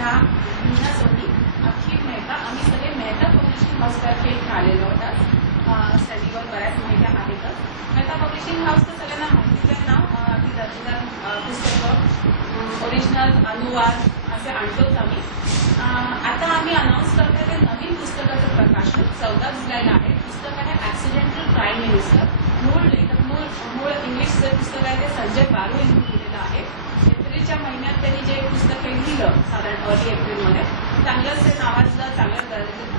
ह्या मीना सोनी, अखिल मेहता आम्ही सगळे मेहता पब्लिशिंग हाऊसतर्फे इथे आलेलो होतात. स्टडीवर बऱ्याच महिला आहेतच. मेहता पब्लिशिंग हाऊसचं सगळ्यांना माहितीच आहे नाव. अगदी दर्जेदार पुस्तकं, ओरिजिनल अनुवाद असे आणतोच आम्ही. आता आम्ही अनाऊन्स करतो ते नवीन पुस्तकाचं प्रकाशन 14 जुलैला आहे. पुस्तक आहे ॲक्सिडेंटल प्राईम मिनिस्टर. मूळ इंग्लिशचं पुस्तक आहे ते संजय बारू यांनी लिहिलेलं आहे. एप्रिलच्या महिन्यात त्यांनी जे पुस्तक हे लिहिलं साधारण अर्ली एप्रिलमध्ये, चांगलंच ते नावाजलं, चांगलं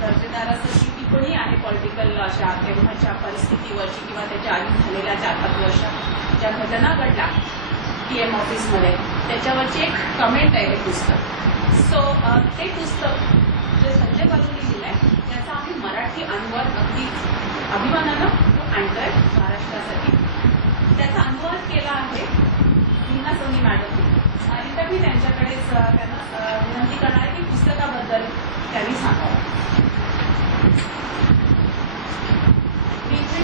दर्जेदार असं ती टिप्पणी आहे पॉलिटिकल अशा तेव्हाच्या परिस्थितीवरची किंवा त्याच्या आधी झालेल्या 4-5 वर्षात ज्या घटना घडल्या PM ऑफिसमध्ये त्याच्यावरची एक कमेंट आहे हे पुस्तक. ते पुस्तक जे संजय बारू लिहिलेलं आहे त्याचा आम्ही मराठी अनुवाद अगदी अभिमानानं तो आणतोय महाराष्ट्रासाठी. त्याचा अनुवाद केला आहे मीना सोनी मॅडम. इथं मी त्यांच्याकडेच त्यांना विनंती करणार आहे की पुस्तकाबद्दल त्यांनी सांगावं. मी इथे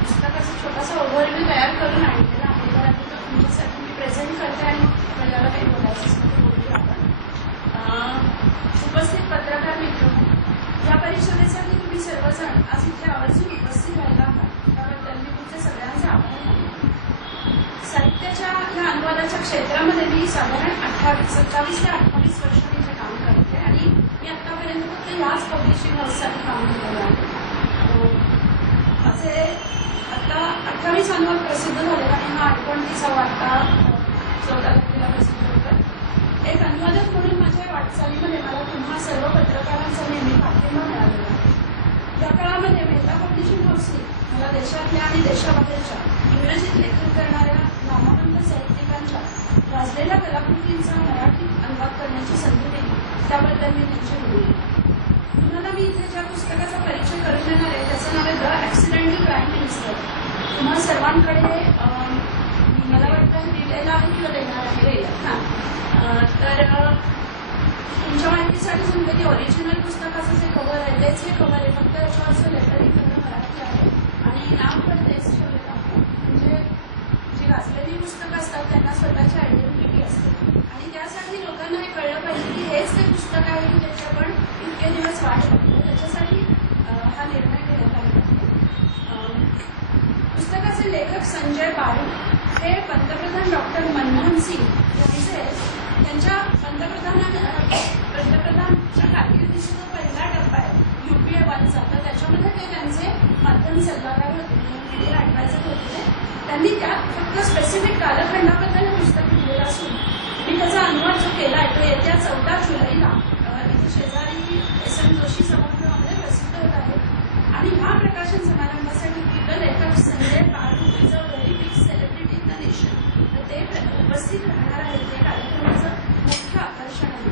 पुस्तकाचा छोटासा ओव्हरव्ह्यू तयार करून आणलेला आहे. तर आता तो तुमच्यासाठी मी प्रेझेंट करते आणि आपल्याला काही बोलायचं असेल तर बोलूया आपण. उपस्थित पत्रकार मित्रांनो, या परिषदेसाठी तुम्ही सर्वजण आज इथे आवर्जून उपस्थित राहिला आहात त्याबद्दल मी तुमचे सगळ्यांचे आभार मानते. साहित्याच्या या अनुवादाच्या क्षेत्रामध्ये मी साधारण 27 ते 28 वर्ष मी इथे काम करते आणि मी आत्तापर्यंत फक्त याच पब्लिशिंग हाऊससाठी काम केलेलं आहे. असे आता 28 अनुवाद प्रसिद्ध झालेला आणि हा 29वा आता 14 तारखेला प्रसिद्ध होतो. एक अनुवादक म्हणून माझ्या वाटचालीमध्ये मला तुम्हा सर्व पत्रकारांचा नेहमी पाठिंबा मिळालेला आहे. या काळामध्ये मेहता पब्लिशिंग हाऊसने मला देशातल्या आणि देशाबाहेरच्या इंग्रजीत लेखन करणाऱ्या नामवंत साहित्यिकांच्या गाजलेल्या कलाकृतींचा मराठीत अनुवाद करण्याची संधी दिली. त्याबद्दल मी त्यांचे ऋणी आहे. तुम्हाला मी इथे ज्या पुस्तकाचा परिचय करून देणार आहे त्याचं नाव आहे द ॲक्सिडेंटल प्राईम मिनिस्टर. तुम्हा सर्वांकडे मला वाटतं दिलेलं आहे किंवा देणार आहे. तर तुमच्या माहितीसाठी सांगते की ओरिजिनल पुस्तकाचं जे कव्हर आहे तेच हे कव्हर आहे, फक्त याच्यावरचं लेटरिंग करणं मराठी आहे आणि नाव पण तेच ठेवलेलं आहे. म्हणजे जी गाजलेली पुस्तकं असतात त्यांना स्वतःची आयडेंटिटी असते आणि त्यासाठी लोकांना हे कळलं पाहिजे की हेच ते पुस्तक आहे की ज्याची आपण इतके दिवस वाट बघतो. त्याच्यासाठी हा निर्णय घेण्यात आला आहे. पुस्तकाचे लेखक संजय बारू हे पंतप्रधान डॉक्टर मनमोहन सिंग यांचे त्यांच्या पंतप्रधानच्या कारकिर्दीचा जो पहिला टप्पा आहे UPA 1चा, तर त्याच्यामध्ये ते त्यांचे माध्यम सल्लागार होते, मीडिया ॲडवायझर होते. त्यांनी त्यात फक्त स्पेसिफिक कालखंडाबद्दल हे पुस्तक लिहिलेलं असून मी त्याचा अनुवाद जो केला आहे तो येत्या 14 जुलैला इथे शेजारी SM जोशी सभागृहामध्ये प्रसिद्ध होत आहे. आणि ह्या प्रकाशन समारंभासाठी दिग्गज लेखक संजय बारू is a very big celebrity in the nation, तर ते उपस्थित राहणार आहेत. ते कार्यक्रमाचं मुख्य आकर्षण आहे.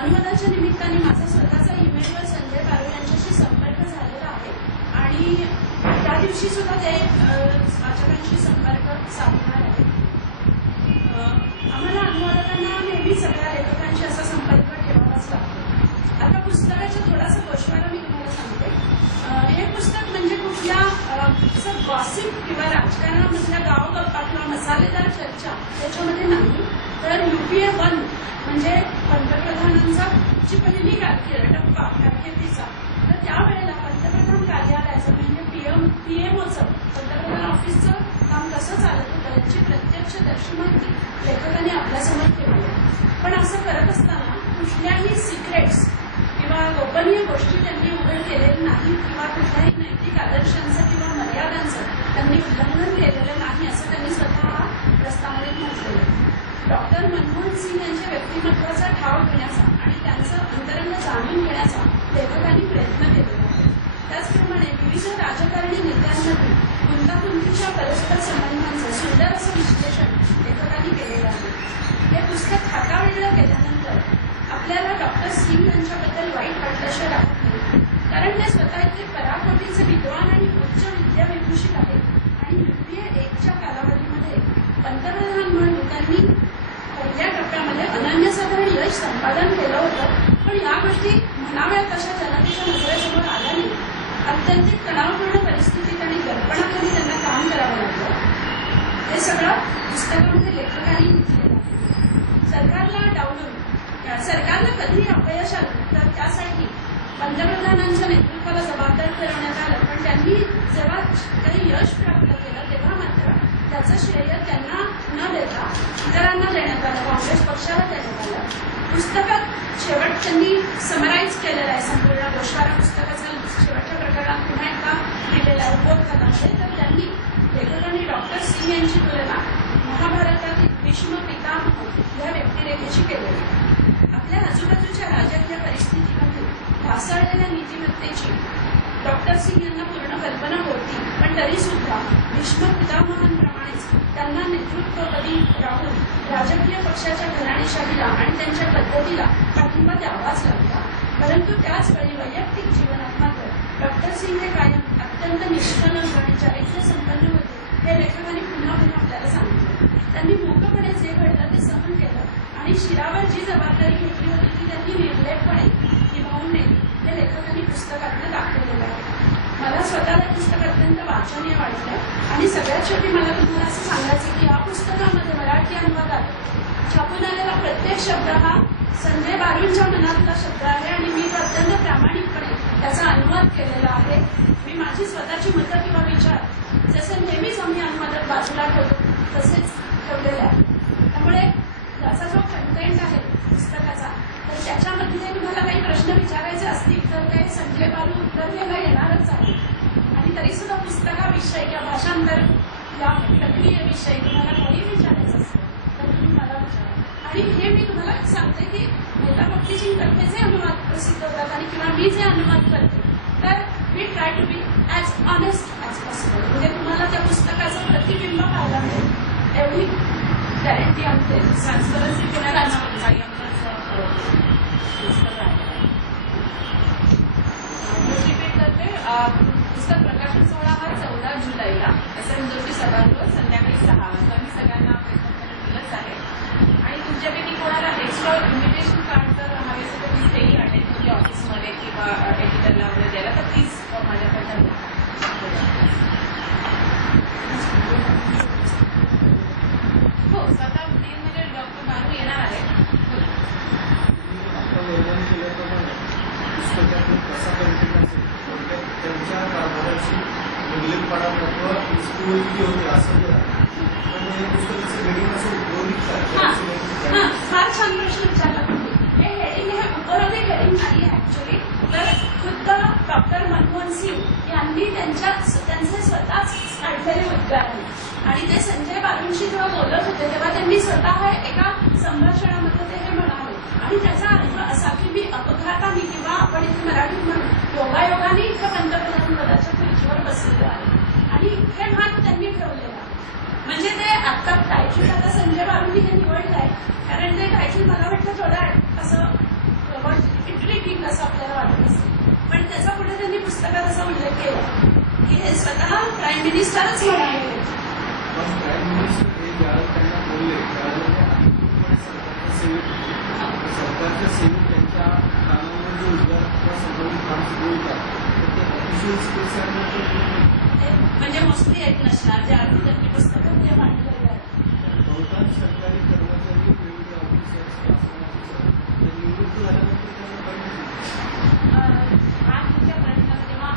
अनुवादाच्या निमित्ताने माझा स्वतःचा ईमेलवर संजय बारू यांच्याशी संपर्क झालेला आहे आणि त्या दिवशी सुद्धा ते वाचकांशी संपर्क साधणार आहेत. आम्हाला अनुवादकांना नेहमी सगळ्या लेखकांशी असा संपर्क ठेवावाच लागतो. आता पुस्तकाचा थोडासा गोषवारा मी तुम्हाला सांगते. हे पुस्तक म्हणजे कुठल्या गॉसिप किंवा राजकारणामधल्या गावगप्पा किंवा मसालेदार चर्चा त्याच्यामध्ये नाही, तर UPA 1 म्हणजे पंतप्रधानांचा जी पहिली टप्पा कारकिर्दीचा, तर त्यावेळेला पंतप्रधान कार्यालयाचं म्हणजे PMOचं पंतप्रधान ऑफिसचं काम कसं चालत होतं याची प्रत्यक्षदर्शी माहिती लेखकांनी आपल्यासमोर ठेवली आहे. पण असं करत असताना कुठल्याही सिक्रेट्स किंवा गोपनीय गोष्टी त्यांनी उघड केलेली नाही किंवा कुठल्याही नैतिक आदर्शांचं किंवा मर्यादांचं त्यांनी उल्लंघन केलेलं नाही असं त्यांनी स्वतः प्रस्तावनेत म्हटलेलं आहे. डॉक्टर मनमोहन सिंग यांच्या व्यक्तिमत्वाचा ठाव घेण्याचा आणि त्यांचं अंतरंग जाणून घेण्याचा लेखकांनी प्रयत्न केलेला आहे. त्याचप्रमाणे विविध राजकारणी नेत्यांमध्ये गुंतागुंतीच्या परस्पर संबंधांचं सुंदर असं विश्लेषण लेखकांनी केलेलं आहे. हे पुस्तक हाताळलं गेल्यानंतर आपल्याला डॉक्टर सिंग यांच्याबद्दल वाईट वाटल्याशिवाय राहत नाही, कारण ते स्वतः इतके पराकोटीचे विद्वान आणि उच्च विद्याविभूषित आहेत आणि UPA 1च्या कालावधीमध्ये पंतप्रधान म्हणून त्यांनी पहिल्या टप्प्यामध्ये अनन्यसाधारण यश संपादन केलं होतं. पण या गोष्टी म्हणाव्या तशा जनतेच्या नजरेसमोर आल्या नाही. अत्यंत तणावपूर्ण परिस्थितीत आणि दर्पणाखाली त्यांना काम करावं लागलं. हे सगळं पुस्तकामध्ये लेखकांनी लिहिलेलं आहे. सरकारला डावलून सरकारला कधीही अपयश आलं तर त्यासाठी पंतप्रधानांच्या नेतृत्वाला जबाबदार ठरवण्यात आलं, पण त्यांनी जेव्हा काही यश प्राप्त केलं तेव्हा मात्र त्याचं श्रेय त्यांना न देता इतरांना देण्यात आलं, काँग्रेस पक्षाला देण्यात आलं. पुस्तकात शेवट त्यांनी समराईज केलेलं आहे संपूर्ण गोषवारा पुस्तकाचा शेवटच्या प्रकरणात पुन्हा एकदा लिहिलेला आहे उपोद्घातामध्ये. तर त्यांनी लेखकांनी डॉक्टर सिंग यांची तुलना महाभारतातील भीष्म पितामह या व्यक्तिरेखेशी केलेली. आपल्या आजूबाजूच्या राजकीय परिस्थितीमध्ये ढासळलेल्या नीतिमत्तेची डॉक्टर सिंग यांना पूर्ण कल्पना होती, पण तरी सुद्धा भीष्म पितामहांप्रमाणेच त्यांना नेतृत्वपदी राहून राजकीय पक्षाच्या घराणेशाहीला आणि त्यांच्या पद्धतीला पाठिंबा द्यावाच लागला. परंतु त्याच वेळी वैयक्तिक जीवनात मात्र डॉक्टर सिंग हे कायम अत्यंत निष्कलंक आणि चारित्र्य संपन्न होते, हे लेखकांनी पुन्हा पुन्हा आपल्याला सांगितलं. त्यांनी मूकपणे जे घडलं ते सहन केलं आणि शिरावर जी जबाबदारी घेतली होती ती त्यांनी निर्लेपपणे निभावून नेली, हे लेखकांनी पुस्तकातनं दाखवलेलं आहे. मला स्वतःला पुस्तक अत्यंत वाचनीय वाटलं आणि सगळ्यात शेवटी मला तुम्हाला असं सांगायचं की या पुस्तकामध्ये मराठी अनुवादात छापून आलेला प्रत्येक शब्द हा संजय बारूंच्या मनातला शब्द आहे आणि मी अत्यंत प्रामाणिकपणे त्याचा अनुवाद केलेला आहे. मी माझी स्वतःची मतं किंवा विचार जसे नेहमीच आम्ही अनुवादात बाजूला ठेवतो तसेच ठेवलेले आहे. त्यामुळे त्याचा जो कंटेंट आहे पुस्तकाचा तर त्याच्यामध्ये तुम्हाला काही प्रश्न विचारायचे असतील तर ते संजय बारू उत्तर द्यायला येणारच आहे. आणि तरीसुद्धा पुस्तकाविषयी किंवा भाषांतर या प्रक्रियेविषयी तुम्हाला काही विचारायचं असेल तर तुम्ही मला विचारा. आणि हे मी तुम्हाला सांगते की मेहता भक्तीजींतर्फे जे अनुवाद प्रसिद्ध होतात आणि किंवा मी जे अनुवाद करते तर we try to be as honest as possible. म्हणजे तुम्हाला त्या पुस्तकाचं प्रतिबिंब पाहायला मिळेल एवढी गॅरंटी आमचे ट्रान्सपरन्सी पुण्याला पुस्तक प्रकाशन सोहळा हा 14 जुलैला SM जोशी सभागृह संध्याकाळी 6 वाजता मी सगळ्यांना दिलंच आहे. आणि तुमच्यापैकी कोणाला एक्स्ट्रा इन्व्हिटेशन कार्ड जर हवे असेल तर प्लीज तेही आणेल तुमच्या ऑफिसमध्ये किंवा एडिटरला वगैरे द्यायला तर प्लीज माझ्याकडनं हो स्वतः मेन म्हणजे डॉक्टर बारू येणार आहे. त्यांच्या कारभाराची निर्लेपपणा तत्व स्कूलची होते असं पण हे पुस्तकाचं हेडिंग असं उपयोगी फार छान प्रश्न विचारला तुम्ही. हे हेडिंग हे उपरोधी हेडिंग नाही आहे ऍक्च्युली. तर खुद्द डॉक्टर मनमोहन सिंग यांनी त्यांचे स्वतःच काढलेले उद्गार आहे आणि ते संजय बारूंशी जेव्हा बोलत होते तेव्हा त्यांनी स्वतः एका संभाषणामध्ये ते हे म्हणाले आणि त्याचा अर्थ असा की मी अपघाताने किंवा आपण इथे मराठीत म्हणून योगायोगाने इथं पंतप्रधान पदाच्या खुर्चीवर बसलेलो आहे आणि हे भान त्यांनी ठेवलेलं आहे. म्हणजे ते आता टायटल आता संजय बारूंनी हे निवडलं आहे कारण ते टायटल मला वाटतं थोडं असं इंट्रिगिंग असं आपल्याला वाटत असेल, पण त्याचा पुढे त्यांनी पुस्तकात असा उल्लेख केला की हे स्वतः प्राईम मिनिस्टरच म्हणाले. प्राईम मिनिस्टर हे ज्यावेळेस त्यांना बोलले त्यावेळेस सरकारच्या सेवेत त्यांच्या कानावर जे उद्गार किंवा संबंधित माणसं बोलतात तर ते ऑफिशियल स्पेस म्हणजे मोस्टली एक नसणार जे आधी त्यांनी पुस्तकात ते मांडलेलं आहे. बहुतांश सरकारी कर्मचारी विविध ऑफिसर्स निवृत्त झाल्यानंतर त्यांना पाहिजे हा तुमच्यापर्यंत जेव्हा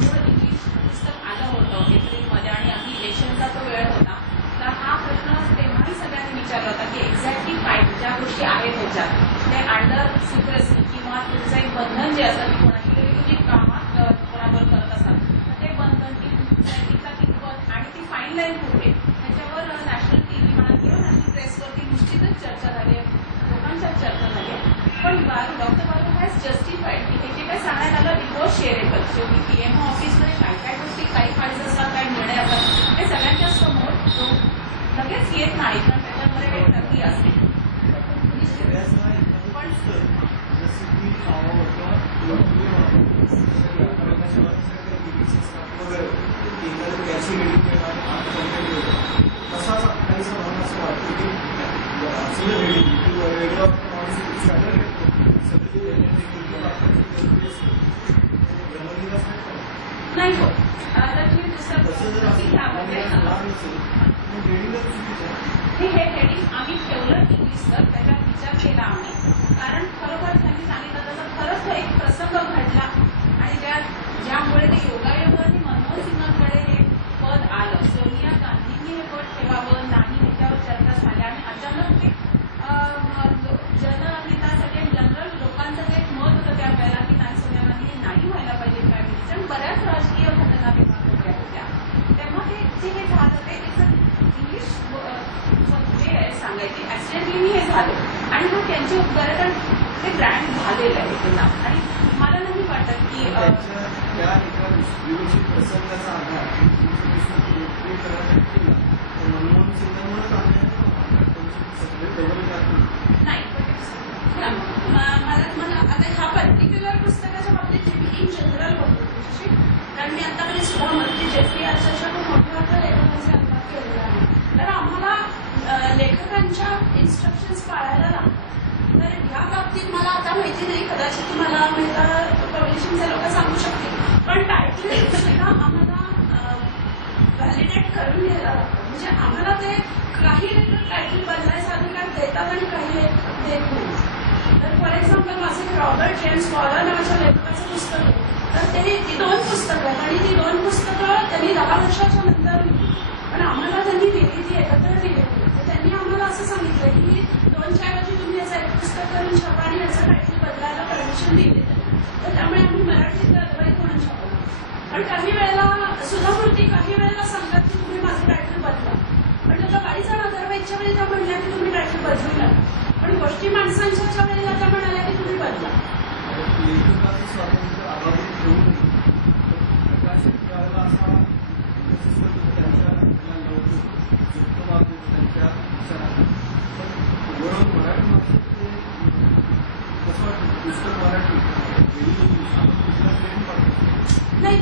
थोडं इंग्लिश पुस्तक आलं होतं एप्रिलमध्ये आणि अगदी इलेक्शनचा तो वेळ होता तर हा प्रश्न तेव्हाही सगळ्यांनी विचारला होता की एक्झॅक्टली काय ज्या गोष्टी आहेत त्याच्यात ते अंडर सिक्रेसी किंवा तुमचं एक बंधन जे असतं की कोणाची तरी तुम्ही कामात कोणावर करत असाल तर ते बंधन की नैतिकता कितपत आणि ती फाईन लाईन कुठे त्याच्यावर नॅशनल TV म्हणा किंवा नॅशनल प्रेसवरती निश्चितच चर्चा झाली आहे, लोकांच्यात चर्चा झाली आहे. पण डॉक्टर बारू हॅज जस्टिफाईड की हे जे काय सांगण्यात आलं इट वॉज शेअरेबल. शेवटी PMO ऑफिसमध्ये काय काय गोष्टी काही फाईल्स असतात काही निर्णय असतात हे सगळ्यांच्या समोर जो लगेच येत नाही कारण त्याच्यामध्ये काही प्रक्रिया असते. पण त्याची रेडिंग तसाच काहीसा म्हणून असं वाटतं की असलं रेडिंग वेगळं नाही हो आता तुम्ही पुस्तक हे हेडिंग आम्ही ठेवलं इंग्लिश तर त्याच्यात विचार केला आम्ही कारण झाले आणि मग त्यांचे उदाहरण ते ब्रँड झालेलं आहे ते नाव. आणि मला नाही वाटत की त्याच्या त्या एका विवेचित प्रसंगाचा आधार लोकप्रिय करण्यासाठी केला तर मनमोहन सिंगांवरच आधार सगळे डबल टाकले नाही. मला आता ह्या पर्टिक्युलर पुस्तकाच्या बाबतीत इन जनरल बोलतो तुझ्याशी, कारण मी आतापर्यंत सुद्धा मल्टी जेफ्री अशा खूप मोठ्या मोठ्या लेखकांचा अनुवाद केलेला आहे. तर आम्हाला लेखकांच्या इन्स्ट्रक्शन्स पाळायला लागतात. तर ह्या बाबतीत मला आता माहिती नाही, कदाचित तुम्हाला पब्लिशिंगचे लोक सांगू शकतील, पण टायटल सुद्धा आम्हाला व्हॅलिडेट करून घ्यायला लागतं. म्हणजे आम्हाला ते काही लेखक टायटल बदलायचा अधिकार देतात आणि काही लेखक देत नाही. तर फॉर एक्झाम्पल माझं एक रॉबर्ट जेम्स वॉलर नावाच्या लेखकाचं पुस्तक आहे. तर ती 2 पुस्तकं आहेत आणि ती 2 पुस्तकं त्यांनी 10 वर्षाच्या नंतर लिहिली, पण आम्हाला त्यांनी दिली ती एकत्र दिली. तर त्यांनी आम्हाला असं सांगितलं की 2च्या ऐवजी तुम्ही याचं एक पुस्तक करून छापा आणि याचं टायटल बदलायला परमिशन दिली. तर त्यामुळे आम्ही मराठीत अद्वैत म्हणून छापलं. पण काही वेळेला सुधामूर्ती काही वेळेला सांगतात की तुम्ही माझं टायटल बदला. पण आता काही जण अदरवाईजच्या वेळी त्या म्हणल्या की तुम्ही टायटल बदलू नका, पण गोष्टी माणसांच्या वेळेला त्या म्हणाल्या की तुम्ही बदला. लेखकाचं स्वातंत्र्य अबाधित ठेवून प्रकाशित करायला असा त्यांच्या त्यांच्या विचारांना पण ओव्हरऑल मराठी भाषेत ते कसं वाटतं पुस्तक मराठी कुठला ट्रेंड पडतो नाही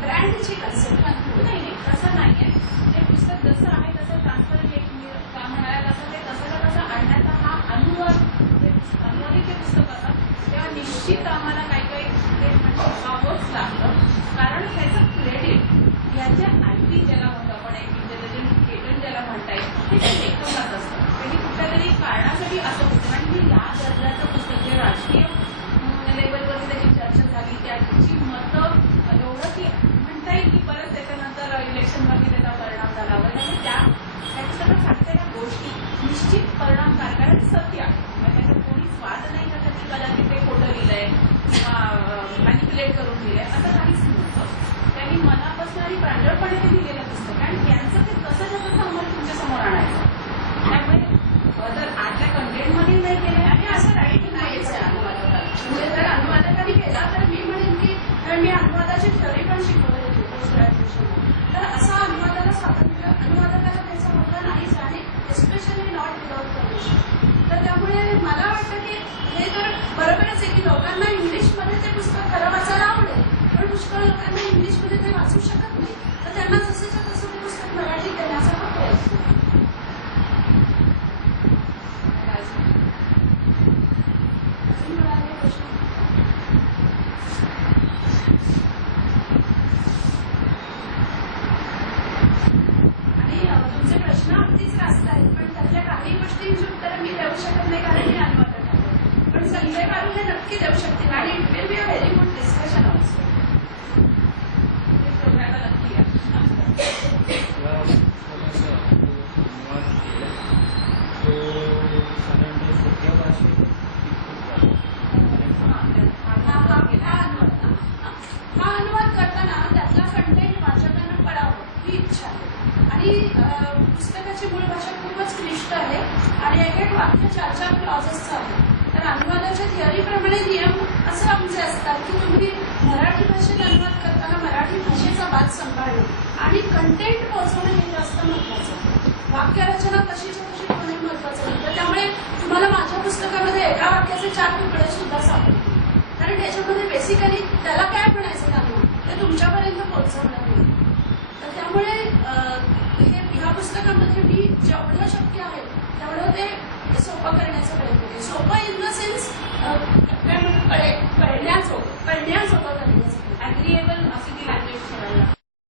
ब्रँडची कन्सेप्ट नाही तसं नाहीये. ते पुस्तक जसं आहे तसं ट्रान्सफर का म्हणायला तसं ते तसं आणण्याचा हा अनुवादित जे पुस्तक असतं तेव्हा निश्चित आम्हाला काही ते शिकावंच लागतं. कारण त्याचं क्रेडिट याच्या IP ज्याला म्हणतो आपण एक इंटेलिजंट पेटंट ज्याला म्हणता येईल ते त्या लेखकालाच असतं. त्यांनी कुठल्या तरी कारणासाठी असं होतं आणि मी या दर्जाचं पुस्तक जे राजकीय लेवलवरती त्याची चर्चा झाली त्याची मतं एवढं की म्हणता येईल की परत त्याच्यानंतर इलेक्शनवरती त्याचा परिणाम झाला वगैरे त्याच्या सगळं सांगतेल्या गोष्टी निश्चित परिणामकारक कारण सत्य आहे. म्हणजे त्याच्यात कोणीच वाद नाही करत की कदाचित ते खोटं लिहिलंय किंवा मॅनिप्युलेट करून लिहिलंय असं काहीच नव्हतं. त्यांनी मनापासून आणि प्रांजळपणे ते लिहिलेलं पुस्तक आणि त्यांचं ते कसं त्याचं समोर तुमच्या समोर आणायचं. त्यामुळे जर आतल्या कंटेंटमध्ये नाही केलं आणि असं राईट नाहीच आहे अनुवादकाला. म्हणजे जर अनुवादकाने केला तर मी म्हणेन की कारण मी अनुवादाची थेअरी पण शिकवली होती पोस्ट ग्रॅज्युएशनला. तर असा अनुवादाला स्वातंत्र्य अनुवादकाला त्याचा मोठा नाहीच आणि एस्पेशली नॉट विदाउट परमिशन. तर त्यामुळे मला वाटतं की हे तर बरोबरच आहे की लोकांना इंग्लिशमध्ये ते पुस्तक खरं वाचायला आवडेल, पण पुष्कळ लोकांना इंग्लिशमध्ये ते वाचू शकत नाही. तर त्यांना जसंच्या तसं ते पुस्तक मराठीत देण्याचा हा प्रयत्न आहे. अजून कोणाला प्रश्न? आणि तुमचे प्रश्न अगदीच रास्त आहेत, पण त्यातल्या काही गोष्टींची उत्तरं मी देऊ शकत नाही कारण मी अनुवादक आहे. पण संजय बारू हे नक्की देऊ शकतील आणि it will be a very good discussion also. ते प्रोग्रामला नक्की या. हा अनुवाद करताना त्यातला कंटेंट वाचकांना कळावं ही इच्छा आहे. आणि पुस्तकाची मूळ भाषा खूपच क्लिष्ट आहे आणि एक वाक्य 4-4 क्लॉजेसचं आहे. तर अनुवादाच्या थिअरीप्रमाणे नियम असं आमचे असतात की तुम्ही मराठी भाषेत अनुवाद करताना मराठी भाषेचा वाद सांभाळणं आणि कंटेंट पोहोचवणं हे जास्त महत्त्वाचं आहे. वाक्यरचना कशीच्या कशी होणे महत्त्वाचं आहे. तर त्यामुळे तुम्हाला माझ्या पुस्तकामध्ये एका वाक्याचे 4 तुकडे सुद्धा सापडतील. कारण त्याच्यामध्ये बेसिकली त्याला काय म्हणायचं त्यांना ते तुमच्यापर्यंत पोहोचवलं नाही. तर त्यामुळे ह्या पुस्तकामध्ये मी जेवढं शक्य आहे तेवढं ते सोपं करण्याचा प्रयत्न केला. सोपं इन द सेन्स काय म्हणून कळेल